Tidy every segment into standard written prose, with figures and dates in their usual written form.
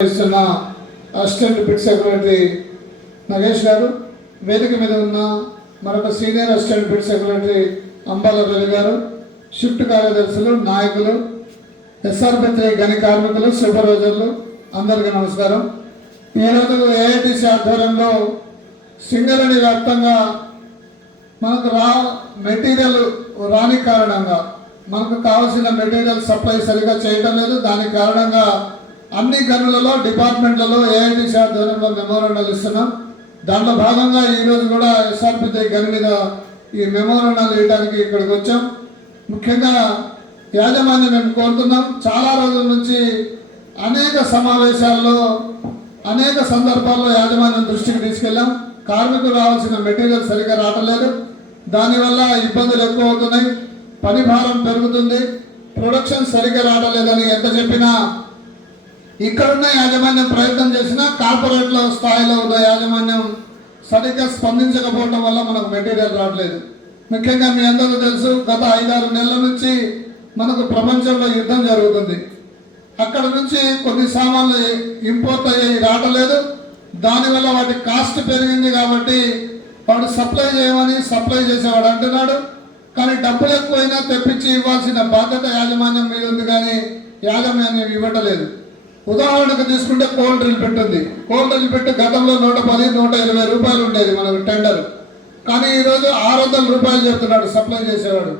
Assistant bit secretary Nagesh గారు, వేదిక మీద ఉన్న మరొక senior assistant bit secretary Ambala Ravi గారు, షిఫ్ట్ కార్యదర్శులు, నాయకులు, ఎస్ఆర్పి గని కార్మికులు, సూపర్వైజర్లు అందరికీ నమస్కారం. ఈరోజు ఏఐటీసీ ఆధ్వర్యంలో సింగరేణి వ్యాప్తంగా మనకు మెటీరియల్ రాని కారణంగా మనకు కావాల్సిన మెటీరియల్ సప్లై సరిగా చేయడం లేదు. దాని కారణంగా అన్ని గనులలో డిపార్ట్మెంట్లలో ఏఐటీసీ ఆధ్వర్యంలో మెమోరాండాలు ఇస్తున్నాం. దాంట్లో భాగంగా ఈరోజు కూడా ఎస్ఆర్పి గని మీద ఈ మెమోరాండాలు ఇవ్వడానికి ఇక్కడికి వచ్చాం. ముఖ్యంగా యాజమాన్యం మేము కోరుతున్నాం. చాలా రోజుల నుంచి అనేక సమావేశాల్లో అనేక సందర్భాల్లో యాజమాన్యం దృష్టికి తీసుకెళ్ళాం. కార్మికులు రావాల్సిన మెటీరియల్ సరిగ్గా రావట్లేదు. దానివల్ల ఇబ్బందులు ఎక్కువ అవుతున్నాయి, పని భారం పెరుగుతుంది, ప్రొడక్షన్ సరిగ్గా రావట్లేదని ఎంత చెప్పినా ఇక్కడున్న యాజమాన్యం ప్రయత్నం చేసినా కార్పొరేట్లో స్థాయిలో ఉన్న యాజమాన్యం సరిగ్గా స్పందించకపోవడం వల్ల మనకు మెటీరియల్ రావట్లేదు. ముఖ్యంగా మీ అందరూ తెలుసు, గత 5-6 నెలల నుంచి మనకు ప్రపంచంలో యుద్ధం జరుగుతుంది. అక్కడ నుంచి కొన్ని సామాన్లు ఇంపోర్ట్ అయ్యి రావట్లేదు. దానివల్ల వాటి కాస్ట్ పెరిగింది కాబట్టి వాడు సప్లై చేయమని సప్లై చేసేవాడు అంటున్నాడు. కానీ డబ్బులు ఎక్కువైనా తెప్పించి ఇవ్వాల్సిన బాధ్యత యాజమాన్యం మీద ఉంది, కానీ యాజమాన్యం ఇవ్వట్లేదు. ఉదాహరణకు తీసుకుంటే కోల్ డ్రిల్ పెట్టింది. కోల్ డ్రిల్ పెట్టి గతంలో 110-120 రూపాయలు ఉండేది మనకు టెండర్, కానీ ఈరోజు 600 రూపాయలు చెప్తున్నాడు సప్లై చేసేవాడు.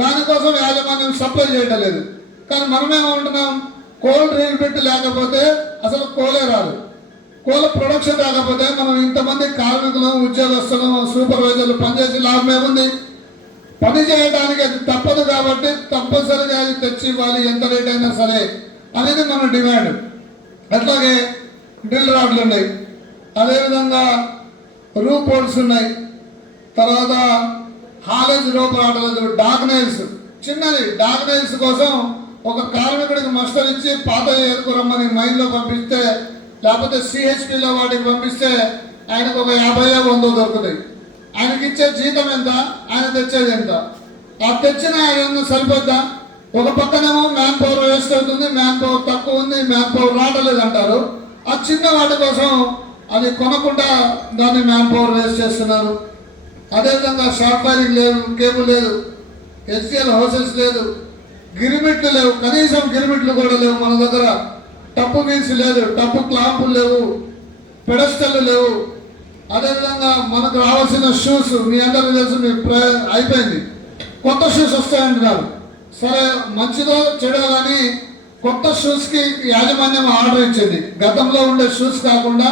దానికోసం యాజమాన్యం సప్లై చేయటం లేదు. కానీ మనమేమంటున్నాం, కోల్ డ్రిల్ పెట్టి లేకపోతే అసలు కోలే రాదు. కోల ప్రొడక్షన్ రాకపోతే మనం ఇంతమంది కార్మికులు, ఉద్యోగస్తులు, సూపర్వైజర్లు పనిచేసి లాభం ఏముంది? పని చేయడానికి అది తప్పదు కాబట్టి తప్పనిసరిగా అది తెచ్చి ఇవ్వాలి, ఎంత రేట్ అయినా సరే అనేది మన డిమాండ్. అట్లాగే డ్రిల్ రాడ్లు ఉన్నాయి, అదేవిధంగా రూప్ హోల్స్ ఉన్నాయి, తర్వాత హాలేజ్ రోప్ రావట్లేదు, డాగ్నైల్స్ చిన్నది డాగ్నైల్స్ కోసం ఒక కార్మికుడికి మస్టర్ ఇచ్చి పాత ఏరుకురమ్మని మైన్లో పంపిస్తే, లేకపోతే సిహెచ్పిలో వాటికి పంపిస్తే ఆయనకు ఒక 50-100 దొరుకుతాయి. ఆయనకి ఇచ్చే జీతం ఎంత, ఆయన తెచ్చేది ఎంత? ఆ తెచ్చిన ఆయన సరిపోద్దా? ఒక పక్కనేమో మ్యాన్ పవర్ వేస్ట్ అవుతుంది, మ్యాన్ పవర్ తక్కువ ఉంది, మ్యాన్ పవర్ రావట్లేదు అంటారు. ఆ చిన్న వాటి కోసం అది కొనకుండా దాన్ని మ్యాన్ పవర్ వేస్ట్ చేస్తున్నారు. అదేవిధంగా షార్ట్ ఫైరింగ్ లేదు, కేబుల్ లేదు, హెచ్సిఎల్ హౌసెస్ లేదు, గిరిమిట్లు లేవు, కనీసం గిరిమిట్లు కూడా లేవు మన దగ్గర. టప్పు మీన్స్ లేదు, టప్పు క్లాంపులు లేవు, పెడస్టల్లు లేవు. అదేవిధంగా మనకు రావాల్సిన షూస్ మీ అందరికీ తెలుసు, మీ అయిపోయింది. కొత్త షూస్ వస్తాయంటున్నారు. సరే, మంచిదో చెడో కానీ కొత్త షూస్కి యాజమాన్యం ఆర్డర్ ఇచ్చింది. గతంలో ఉండే షూస్ కాకుండా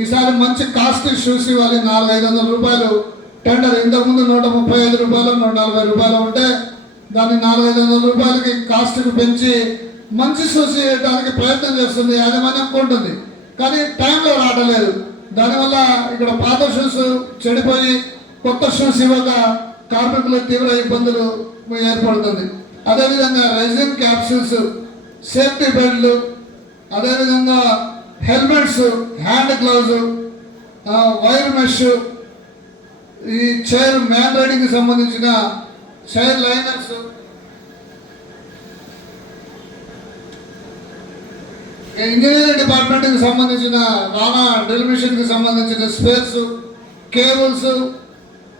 ఈసారి మంచి కాస్ట్లీ షూస్ ఇవ్వాలి. 400-500 రూపాయలు టెండర్. ఇంతకుముందు 135 రూపాయలు, 140 రూపాయలు ఉంటే దాన్ని 400-500 రూపాయలకి కాస్ట్కి పెంచి మంచి షూస్ ఇవ్వడానికి ప్రయత్నం చేస్తుంది యాజమాన్యం, కొంటుంది. కానీ టైంలో రావట్లేదు. దానివల్ల ఇక్కడ పాత షూస్ చెడిపోయి కొత్త షూస్ ఇవ్వక కార్మికులకు తీవ్ర ఇబ్బందులు ఏర్పడుతుంది. అదేవిధంగా రెజిన్ క్యాప్సూల్స్, సేఫ్టీ బెల్ట్లు, అదేవిధంగా helmets, hand gloves, wire mesh, ఈ చైర్ మ్యాన్ రైడింగ్కి సంబంధించిన చైర్ లైనర్స్, ఇంజనీరింగ్ డిపార్ట్మెంట్కి సంబంధించిన రానా డ్రిల్ మిషన్కి సంబంధించిన స్పేర్స్, కేబుల్స్,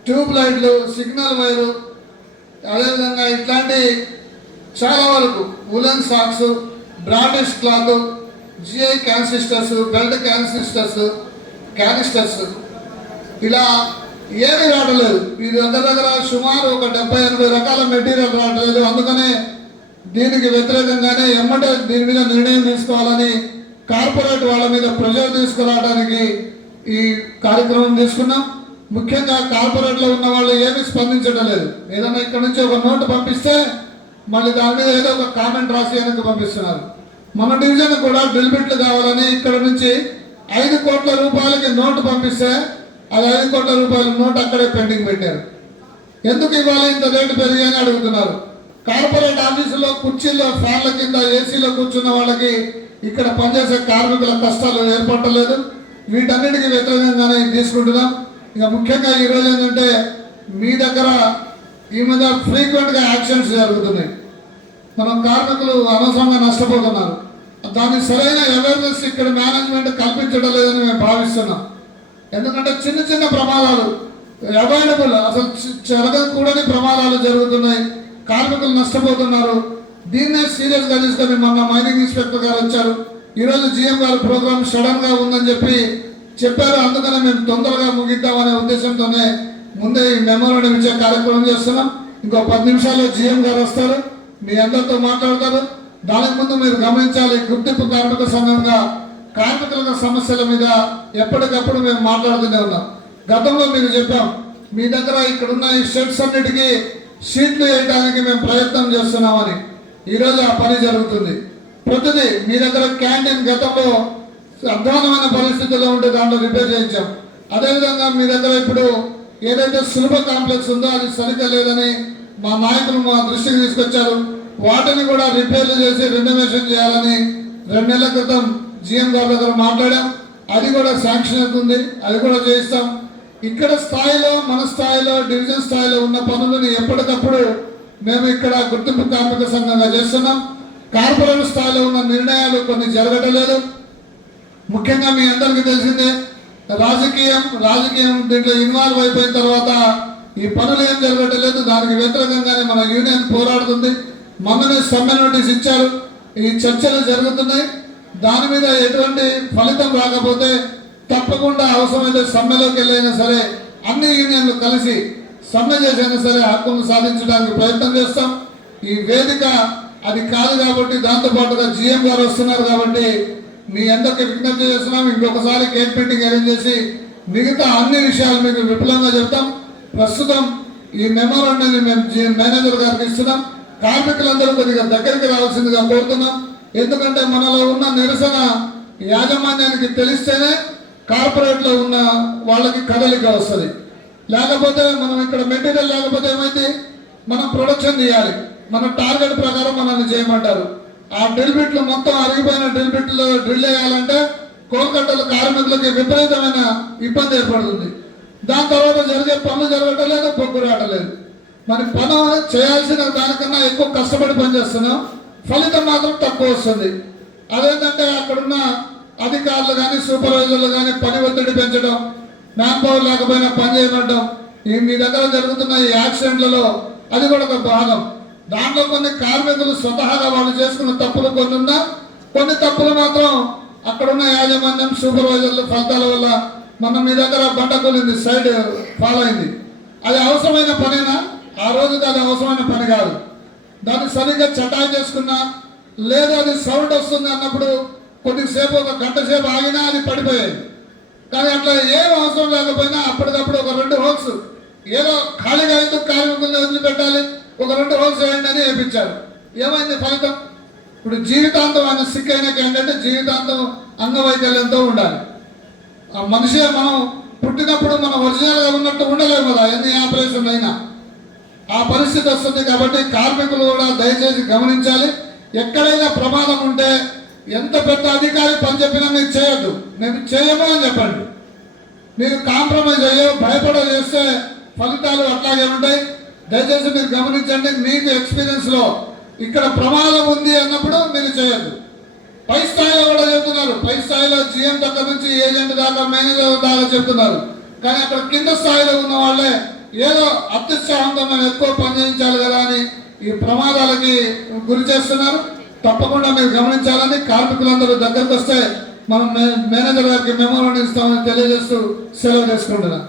ట్యూబ్ లైట్లు, సిగ్నల్ వైరు, అదేవిధంగా ఇట్లాంటి చాలా వరకు ఉలన్ సాక్స్, బ్రాండిష్ cloth, GI canisters, belt canisters ఇలా ఏమీ రావట్లేదు. ఇది దగ్గర సుమారు ఒక 70-80 రకాల మెటీరియల్ రావట్లేదు. అందుకనే దీనికి వ్యతిరేకంగానే ఎమ్మటే దీని మీద నిర్ణయం తీసుకోవాలని కార్పొరేట్ వాళ్ళ మీద ప్రెజర్ తీసుకురావడానికి ఈ కార్యక్రమం తీసుకున్నాం. ముఖ్యంగా కార్పొరేట్లో ఉన్న వాళ్ళు ఏమీ స్పందించడం లేదు. ఏదైనా ఇక్కడ నుంచి ఒక నోటు పంపిస్తే మళ్ళీ దాని మీద ఏదో ఒక కామెంట్ రాసి వెనక్కి పంపిస్తున్నారు. మన డివిజన్ కూడా డ్రిల్ బిట్లు కావాలని ఇక్కడ నుంచి 5 కోట్ల రూపాయలకి నోటు పంపిస్తే అది 5 కోట్ల రూపాయల నోటు అక్కడే పెండింగ్ పెట్టారు. ఎందుకు ఇవాళ ఇంత రేటు పెరిగాయని అడుగుతున్నారు. కార్పొరేట్ ఆఫీసులో కుర్చీల్లో, ఫ్యాన్ల కింద, ఏసీలో కూర్చున్న వాళ్ళకి ఇక్కడ పనిచేసే కార్మికుల కష్టాలు ఏర్పడలేదు. వీటన్నిటికీ వ్యతిరేకంగానే తీసుకుంటున్నాం. ఇక ముఖ్యంగా ఈరోజు ఏంటంటే మీ దగ్గర ఈ మధ్య ఫ్రీక్వెంట్గా యాక్సిడెంట్స్ జరుగుతున్నాయి. మన కార్మికులు అనవసరంగా నష్టపోతున్నారు. దానికి సరైన అవేర్నెస్ ఇక్కడ మేనేజ్మెంట్ కల్పించడం లేదని మేము భావిస్తున్నాం. ఎందుకంటే చిన్న చిన్న ప్రమాదాలు అవైలబుల్, అసలు జరగకూడని ప్రమాదాలు జరుగుతున్నాయి, కార్మికులు నష్టపోతున్నారు. దీన్నే సీరియస్గా తీసుకొని మొన్న మైనింగ్ ఇన్స్పెక్టర్ గారు వచ్చారు, ఈరోజు జిఎం గారు ప్రోగ్రామ్ సడన్గా ఉందని చెప్పారు. అందుకనే మేము తొందరగా ముగిద్దామనే ఉద్దేశంతోనే ముందే ఈ మెమోరాండం ఇచ్చే కార్యక్రమం చేస్తున్నాం. ఇంకో 10 నిమిషాల్లో జిఎం గారు వస్తారు, మీ అందరితో మాట్లాడతారు. దానికి ముందు మీరు గమనించాలి, గుర్తింపు కార్మిక సంఘంగా కార్మికుల సమస్యల మీద ఎప్పటికప్పుడు మేము మాట్లాడుతూనే ఉన్నాం. గతంలో మీకు చెప్పాం, మీ దగ్గర ఇక్కడున్న ఈ షెడ్స్ అన్నిటికీ షీట్లు వేయడానికి మేము ప్రయత్నం చేస్తున్నామని. ఈరోజు ఆ పని జరుగుతుంది. ప్రతిదీ మీ దగ్గర క్యాంటీన్ గతంలో అధ్వానమైన పరిస్థితుల్లో ఉంటే దాంట్లో రిపేర్ చేయించాం. అదేవిధంగా మీ దగ్గర ఇప్పుడు ఏదైతే సులభ కాంప్లెక్స్ ఉందో అది సరిగ్గా లేదని మా నాయకులు మా దృష్టికి తీసుకొచ్చారు. వాటిని కూడా రిపేర్లు చేసి రెనోవేషన్ చేయాలని 2 నెలల క్రితం జిఎం గారి దగ్గర మాట్లాడాం. అది కూడా శాంక్షన్ అవుతుంది, అది కూడా చేయిస్తాం. ఇక్కడ స్థాయిలో, మన స్థాయిలో, డివిజన్ స్థాయిలో ఉన్న పనులను ఎప్పటికప్పుడు మేము ఇక్కడ గుర్తింపు కార్మిక సంఘంగా చేస్తున్నాం. కార్పొరేట్ స్థాయిలో ఉన్న నిర్ణయాలు కొన్ని జరగటం లేదు. ముఖ్యంగా మీ అందరికీ తెలిసిందే, రాజకీయం దీంట్లో ఇన్వాల్వ్ అయిపోయిన తర్వాత ఈ పనులు ఏం జరగటం లేదు. దానికి వ్యతిరేకంగానే మన యూనియన్ పోరాడుతుంది. మొన్ననే సమ్మె నోటీస్ ఇచ్చారు, ఈ చర్చలు జరుగుతున్నాయి. దాని మీద ఎటువంటి ఫలితం రాకపోతే తప్పకుండా అవసరమైతే సమ్మెలోకి వెళ్ళైనా సరే అన్ని యూనియన్లు కలిసి సమ్మె చేసైనా సరే హక్కును సాధించడానికి ప్రయత్నం చేస్తాం. ఈ వేదిక అది కాదు కాబట్టి, దాంతోపాటుగా జిఎం గారు వస్తున్నారు కాబట్టి మీ అందరికీ విజ్ఞప్తి చేస్తున్నాం. ఇంకొకసారి కేక్ మీటింగ్ అరేంజ్ చేసి మిగతా అన్ని విషయాలు మీకు విపులంగా చెప్తాం. ప్రస్తుతం ఈ మెమోరాండాన్ని మేము మేనేజర్ గారికి ఇస్తున్నాం. కార్మికులందరూ కొద్దిగా దగ్గరికి రావాల్సిందిగా కోరుతున్నాం. ఎందుకంటే మనలో ఉన్న నిరసన యాజమాన్యానికి తెలిస్తేనే కార్పొరేట్లో ఉన్న వాళ్ళకి కదలిక వస్తుంది. లేకపోతే మనం ఇక్కడ మెటీరియల్ లేకపోతే ఏమైంది, మనం ప్రొడక్షన్ చేయాలి, మన టార్గెట్ ప్రకారం మనల్ని చేయమంటారు. ఆ డ్రిల్ బిట్లు మొత్తం అరిగిపోయిన డ్రిల్ బిట్లు డ్రిల్ వేయాలంటే కోల్కట్టల కార్మికులకి విపరీతమైన ఇబ్బంది ఏర్పడుతుంది. దాని తర్వాత జరిగే పనులు జరగటం లేదు, పొగ్గు రావట్లేదు. మరి పని చేయాల్సిన దానికన్నా ఎక్కువ కష్టపడి పనిచేస్తున్నాం, ఫలితం మాత్రం తక్కువ వస్తుంది. అదేంటంటే అక్కడున్న అధికారులు కానీ సూపర్వైజర్లు కానీ పని ఒత్తిడి పెంచడం, మ్యాన్ పవర్ లేకపోయినా పని చేయమంటాం. ఈ మీ దగ్గర జరుగుతున్న ఈ యాక్సిడెంట్లలో అది కూడా ఒక భాగం. దాంట్లో కొన్ని కార్మికులు స్వతహాగా వాళ్ళు చేసుకున్న తప్పులు కొన్ని ఉన్నా, కొన్ని తప్పులు మాత్రం అక్కడున్న యాజమాన్యం సూపర్వైజర్లు ఫలితాల వల్ల మన మీ దగ్గర బండ కూలింది, సైడ్ ఫాలో అయింది. అది అవసరమైన పనేనా? ఆ రోజుకి అది అవసరమైన పని కాదు. దాన్ని సరిగ్గా చటాయి చేసుకున్నా, లేదా అది సౌండ్ వస్తుంది అన్నప్పుడు కొద్దిసేపు 1 గంట సేపు ఆగినా అది పడిపోయేది. కానీ అట్లా ఏం అవసరం లేకపోయినా అప్పటికప్పుడు ఒక 2 హోల్స్, ఏదో ఖాళీగా ఎందుకు కార్మికుల్ని వదిలిపెట్టాలి, ఒక 2 హోల్స్ వేయండి అని వేయించారు. ఏమైంది ఫలితం? ఇప్పుడు జీవితాంతం ఆయన సిక్ అయినాక ఏంటంటే జీవితాంతం అంగవైకల్యంతో ఉండాలి. ఆ మనిషి మనం పుట్టినప్పుడు మనం ఒరిజినల్గా ఉన్నట్టు ఉండలేము కదా, ఎన్ని ఆపరేషన్లు అయినా. ఆ పరిస్థితి వస్తుంది. కాబట్టి కార్మికులు కూడా దయచేసి గమనించాలి. ఎక్కడైనా ప్రమాదం ఉంటే ఎంత పెద్ద అధికారి పని చెప్పినా మీరు చేయొద్దు, మేము చేయము అని చెప్పండి. మీరు కాంప్రమైజ్ అయ్యో భయపడో చేస్తే ఫలితాలు అట్లాగే ఉంటాయి. దయచేసి మీరు గమనించండి. మీకు ఎక్స్పీరియన్స్లో ఇక్కడ ప్రమాదం ఉంది అన్నప్పుడు మీరు చేయొద్దు. పై స్థాయిలో కూడా చెప్తున్నారు, పై స్థాయిలో జిఎం దగ్గర నుంచి ఏజెంట్ దాకా మేనేజర్ దాకా చెప్తున్నారు. కానీ అక్కడ కింద స్థాయిలో ఉన్న వాళ్ళే ఏదో అత్యుత్సాహంతో మేము ఎక్కువ పని చేయించాలి కదా అని ఈ ప్రమాదాలకి గురి చేస్తున్నారు. తప్పకుండా మీరు గమనించాలని, కార్మికులందరూ దగ్గరకు వస్తే మనం మేనేజర్ గారికి మెమోరాండం ఇస్తామని తెలియజేస్తూ సెలవు చేసుకుంటున్నాం.